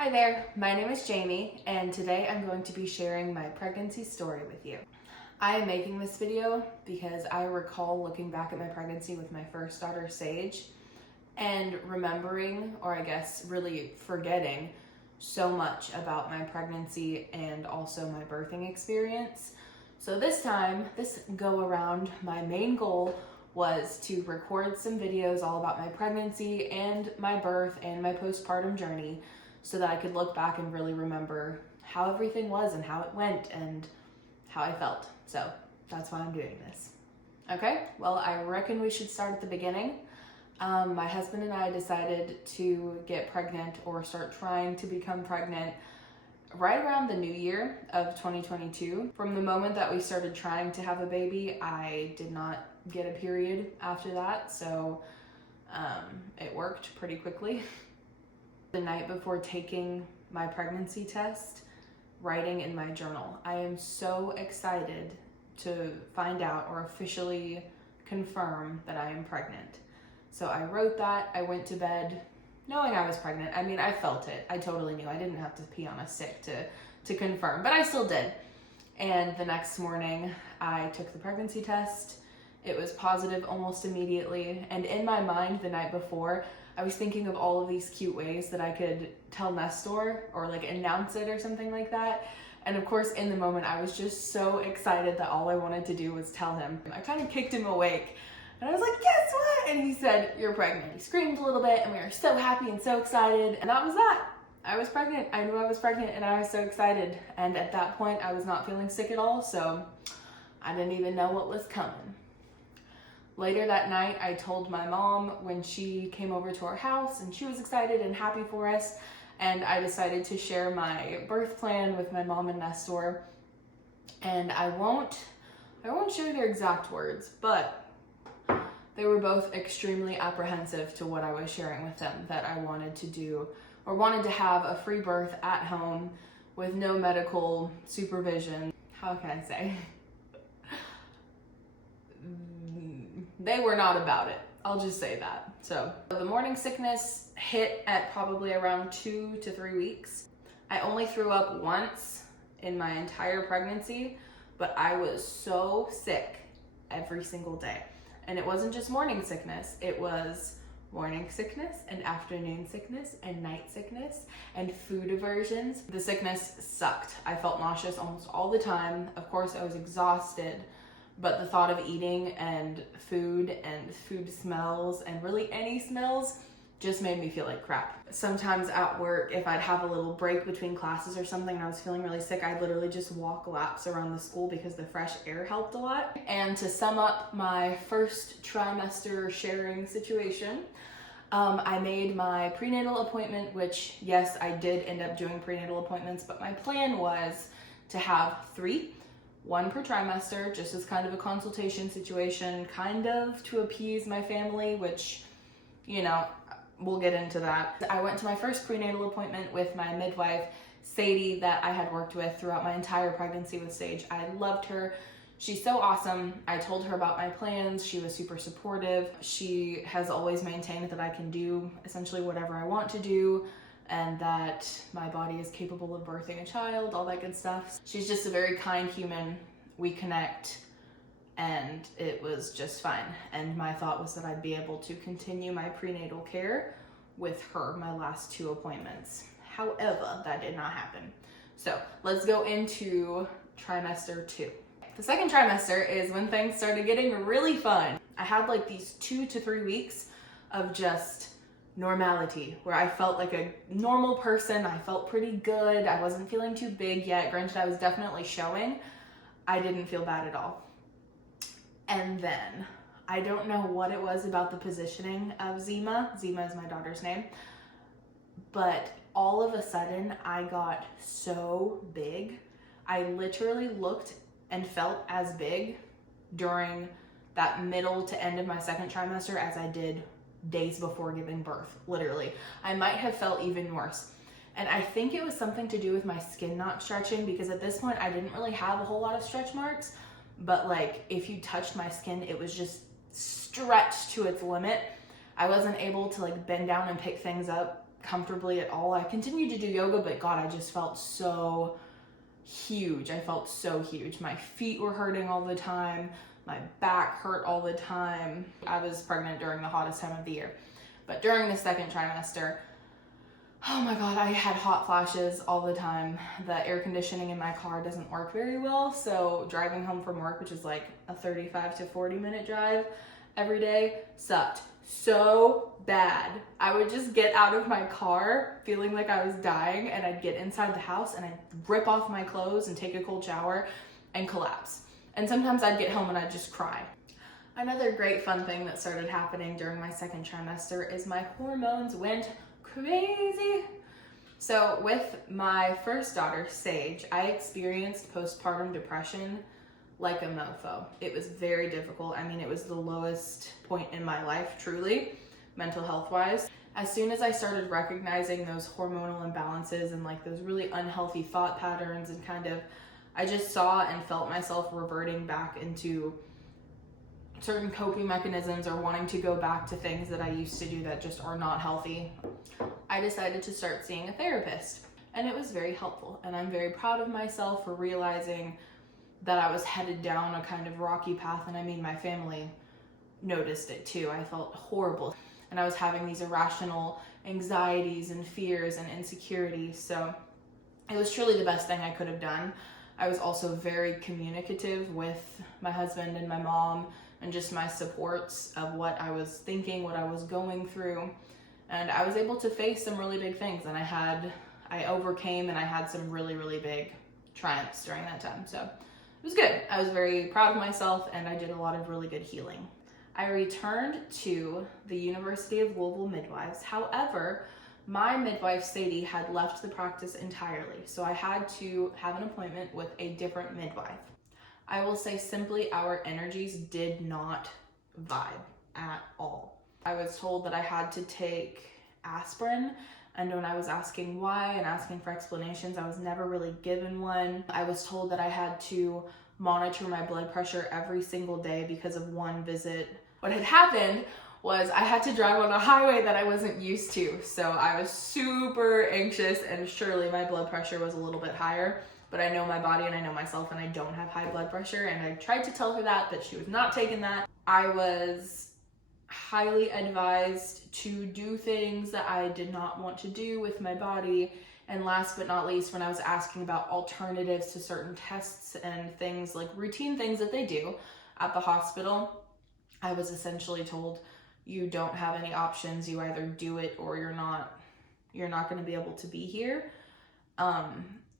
Hi there, my name is Jamie, and today I'm going to be sharing my pregnancy story with you. I am making this video because I recall looking back at my pregnancy with my first daughter, Sage, and remembering, or I guess really forgetting, so much about my pregnancy and also my birthing experience. So this go around, my main goal was to record some videos all about my pregnancy and my birth and my postpartum journey so that I could look back and really remember how everything was and how it went and how I felt. So that's why I'm doing this. Okay, well, I reckon we should start at the beginning. My husband and I decided to get pregnant or start trying to become pregnant right around the new year of 2022. From the moment that we started trying to have a baby, I did not get a period after that, so it worked pretty quickly. The night before taking my pregnancy test, writing in my journal, I am so excited to find out or officially confirm that I am pregnant. So I wrote that. I went to bed knowing I was pregnant. I mean, I felt it. I totally knew. I didn't have to pee on a stick to confirm, but I still did. And the next morning, I took the pregnancy test. It was positive almost immediately. And in my mind the night before, I was thinking of all of these cute ways that I could tell Nestor or like announce it or something like that. And of course, in the moment, I was just so excited that all I wanted to do was tell him. I kind of kicked him awake and I was like, guess what? And he said, you're pregnant. He screamed a little bit and we were so happy and so excited. And that was that. I was pregnant. I knew I was pregnant and I was so excited. And at that point, I was not feeling sick at all. So I didn't even know what was coming. Later that night, I told my mom when she came over to our house and she was excited and happy for us. And I decided to share my birth plan with my mom and Nestor. And I won't share their exact words, but they were both extremely apprehensive to what I was sharing with them, that I wanted to do or wanted to have a free birth at home with no medical supervision. How can I say? They were not about it. I'll just say that. So the morning sickness hit at probably around 2 to 3 weeks. I only threw up once in my entire pregnancy, but I was so sick every single day. And it wasn't just morning sickness. It was morning sickness and afternoon sickness and night sickness and food aversions. The sickness sucked. I felt nauseous almost all the time. Of course, I was exhausted. But the thought of eating and food smells and really any smells just made me feel like crap. Sometimes at work, if I'd have a little break between classes or something and I was feeling really sick, I'd literally just walk laps around the school because the fresh air helped a lot. And to sum up my first trimester sharing situation, I made my prenatal appointment, which yes, I did end up doing prenatal appointments, but my plan was to have 3. 1 per trimester, just as kind of a consultation situation, kind of to appease my family, which, you know, we'll get into that. I went to my first prenatal appointment with my midwife, Sadie, that I had worked with throughout my entire pregnancy with Sage. I loved her. She's so awesome. I told her about my plans. She was super supportive. She has always maintained that I can do essentially whatever I want to do, and that my body is capable of birthing a child, all that good stuff. She's just a very kind human. We connect, and it was just fine. And my thought was that I'd be able to continue my prenatal care with her, my last 2 appointments. However, that did not happen. So let's go into trimester 2. The second trimester is when things started getting really fun. I had like these 2 to 3 weeks of just normality, where I felt like a normal person. I felt pretty good. I wasn't feeling too big yet. Granted, I was definitely showing. I didn't feel bad at all. And then, I don't know what it was about the positioning of Zima. Zima is my daughter's name. But all of a sudden, I got so big. I literally looked and felt as big during that middle to end of my second trimester as I did days before giving birth, literally. I might have felt even worse. And I think it was something to do with my skin not stretching, because at this point I didn't really have a whole lot of stretch marks, but like if you touched my skin, it was just stretched to its limit. I wasn't able to like bend down and pick things up comfortably at all. I continued to do yoga, but God, I just felt so huge. I felt so huge. My feet were hurting all the time. My back hurt all the time. I was pregnant during the hottest time of the year. But during the second trimester, oh my God, I had hot flashes all the time. The air conditioning in my car doesn't work very well. So driving home from work, which is like a 35 to 40 minute drive every day, sucked so bad. I would just get out of my car feeling like I was dying, and I'd get inside the house and I'd rip off my clothes and take a cold shower and collapse. And sometimes I'd get home and I'd just cry. Another great fun thing that started happening during my second trimester is my hormones went crazy. So with my first daughter, Sage, I experienced postpartum depression like a mofo. It was very difficult. I mean, it was the lowest point in my life, truly, mental health wise. As soon as I started recognizing those hormonal imbalances and like those really unhealthy thought patterns, and kind of, I just saw and felt myself reverting back into certain coping mechanisms or wanting to go back to things that I used to do that just are not healthy, I decided to start seeing a therapist. And it was very helpful. And I'm very proud of myself for realizing that I was headed down a kind of rocky path. And I mean, my family noticed it too. I felt horrible. And I was having these irrational anxieties and fears and insecurities. So it was truly the best thing I could have done. I was also very communicative with my husband and my mom, and just my supports of what I was thinking, what I was going through. And I was able to face some really big things, and I overcame, and I had some really, really big triumphs during that time. So it was good. I was very proud of myself, and I did a lot of really good healing. I returned to the University of Louisville Midwives. However, my midwife, Sadie, had left the practice entirely. So I had to have an appointment with a different midwife. I will say simply, our energies did not vibe at all. I was told that I had to take aspirin, and when I was asking why and asking for explanations, I was never really given one. I was told that I had to monitor my blood pressure every single day because of one visit. What had happened was I had to drive on a highway that I wasn't used to, so I was super anxious, and surely my blood pressure was a little bit higher. But I know my body and I know myself, and I don't have high blood pressure. And I tried to tell her that, but she was not taking that. I was highly advised to do things that I did not want to do with my body. And last but not least, when I was asking about alternatives to certain tests and things, like routine things that they do at the hospital, I was essentially told, you don't have any options. You either do it or you're not going to be able to be here.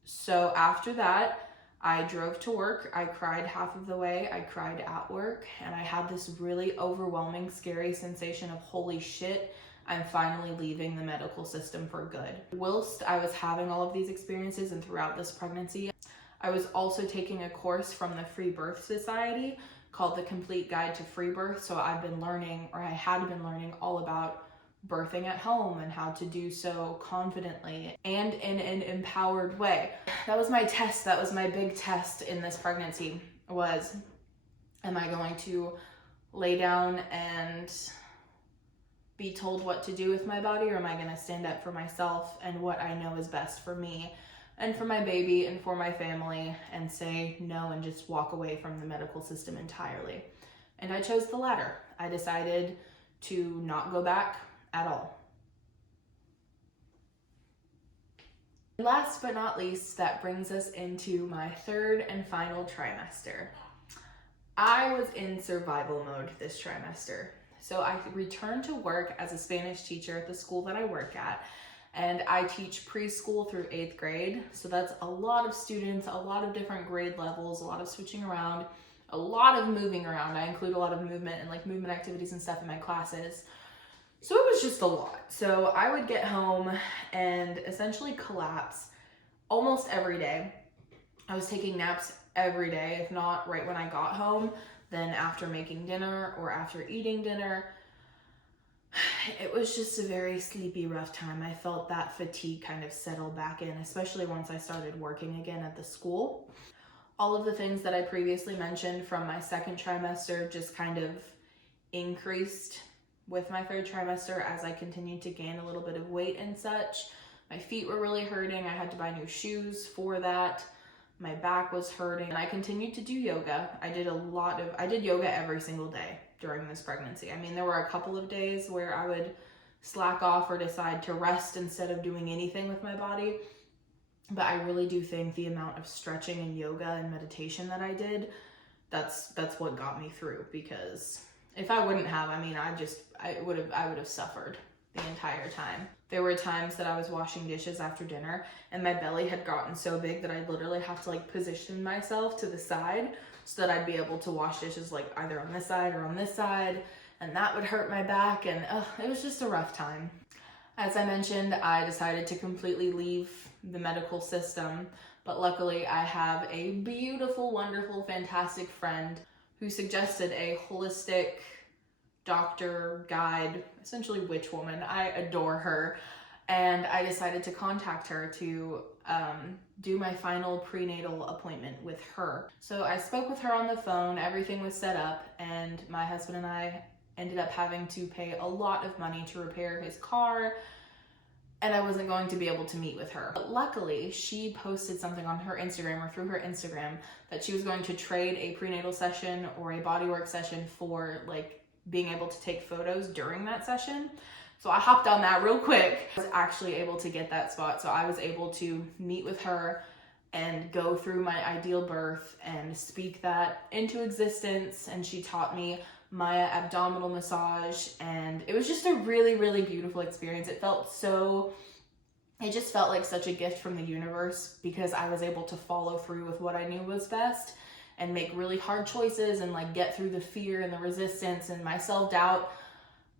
So after that, I drove to work. I cried half of the way. I cried at work, and I had this really overwhelming, scary sensation of, holy shit, I'm finally leaving the medical system for good. Whilst I was having all of these experiences and throughout this pregnancy, I was also taking a course from the Free Birth Society called The Complete Guide to Free Birth. So I had been learning all about birthing at home and how to do so confidently and in an empowered way. That was my test. That was my big test in this pregnancy, was, am I going to lay down and be told what to do with my body, or am I going to stand up for myself and what I know is best for me and for my baby and for my family, and say no and just walk away from the medical system entirely? And I chose the latter. I decided to not go back at all. Last but not least, that brings us into my third and final trimester. I was in survival mode this trimester. So I returned to work as a Spanish teacher at the school that I work at, and I teach preschool through 8th grade. So that's a lot of students, a lot of different grade levels, a lot of switching around, a lot of moving around. I include a lot of movement and like movement activities and stuff in my classes. So it was just a lot. So I would get home and essentially collapse almost every day. I was taking naps every day, if not right when I got home, then after making dinner or after eating dinner. It was just a very sleepy, rough time. I felt that fatigue kind of settle back in, especially once I started working again at the school. All of the things that I previously mentioned from my second trimester just kind of increased with my third trimester as I continued to gain a little bit of weight and such. My feet were really hurting. I had to buy new shoes for that. My back was hurting, and I continued to do yoga. I did yoga every single day during this pregnancy. I mean, there were a couple of days where I would slack off or decide to rest instead of doing anything with my body. But I really do think the amount of stretching and yoga and meditation that I did, that's what got me through, because if I wouldn't have, I mean, I would have suffered the entire time. There were times that I was washing dishes after dinner and my belly had gotten so big that I'd literally have to like position myself to the side so that I'd be able to wash dishes like either on this side or on this side, and that would hurt my back, and it was just a rough time. As I mentioned, I decided to completely leave the medical system, but luckily I have a beautiful, wonderful, fantastic friend who suggested a holistic doctor, guide, essentially witch woman. I adore her, and I decided to contact her to do my final prenatal appointment with her. So I spoke with her on the phone, everything was set up, and my husband and I ended up having to pay a lot of money to repair his car, and I wasn't going to be able to meet with her. But luckily, she posted something on her Instagram or through her Instagram that she was going to trade a prenatal session or a bodywork session for like being able to take photos during that session. So I hopped on that real quick. I was actually able to get that spot. So I was able to meet with her and go through my ideal birth and speak that into existence. And she taught me Maya abdominal massage, and it was just a really, really beautiful experience. It just felt like such a gift from the universe, because I was able to follow through with what I knew was best and make really hard choices and like get through the fear and the resistance and my self-doubt.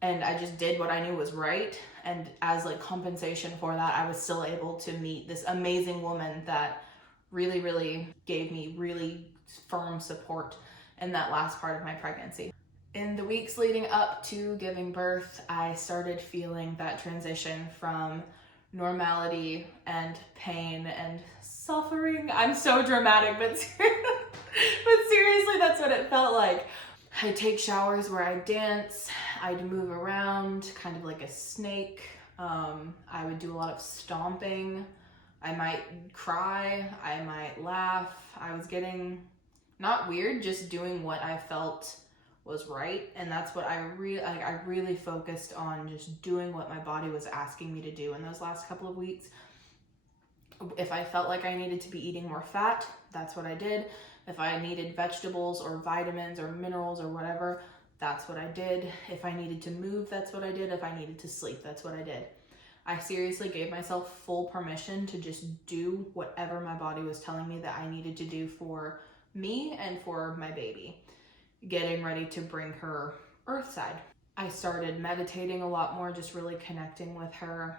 And I just did what I knew was right. And as like compensation for that, I was still able to meet this amazing woman that really, really gave me really firm support in that last part of my pregnancy. In the weeks leading up to giving birth, I started feeling that transition from normality and pain and suffering. I'm so dramatic, but seriously, that's what it felt like. I'd take showers where I'd dance, I'd move around kind of like a snake. I would do a lot of stomping. I might cry, I might laugh. I was getting not weird, just doing what I felt was right. And that's what I really focused on, just doing what my body was asking me to do in those last couple of weeks. If I felt like I needed to be eating more fat, that's what I did. If I needed vegetables or vitamins or minerals or whatever, that's what I did. If I needed to move, that's what I did. If I needed to sleep, that's what I did. I seriously gave myself full permission to just do whatever my body was telling me that I needed to do for me and for my baby, getting ready to bring her earthside. I started meditating a lot more, just really connecting with her.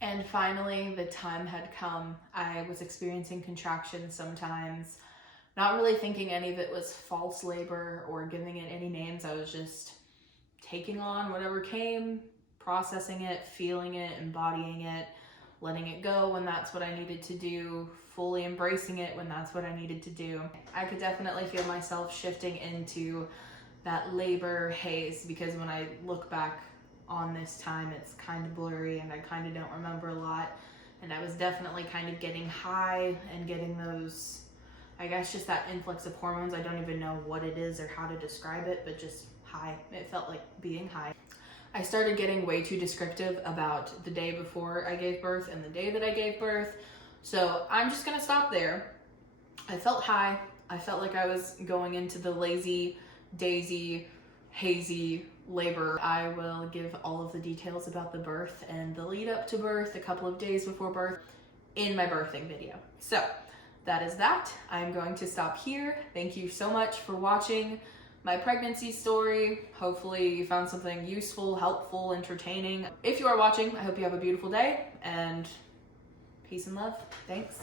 And finally, the time had come. I was experiencing contractions sometimes, not really thinking any of it was false labor or giving it any names. I was just taking on whatever came, processing it, feeling it, embodying it, letting it go when that's what I needed to do, fully embracing it when that's what I needed to do. I could definitely feel myself shifting into that labor haze, because when I look back on this time, it's kind of blurry and I kind of don't remember a lot. And I was definitely kind of getting high and getting those, I guess, just that influx of hormones. I don't even know what it is or how to describe it, but just high. It felt like being high. I started getting way too descriptive about the day before I gave birth and the day that I gave birth. So I'm just gonna stop there. I felt high. I felt like I was going into the lazy, daisy, hazy labor. I will give all of the details about the birth and the lead up to birth, a couple of days before birth, in my birthing video. So that is that. I'm going to stop here. Thank you so much for watching my pregnancy story. Hopefully you found something useful, helpful, entertaining. If you are watching, I hope you have a beautiful day, and peace and love. Thanks.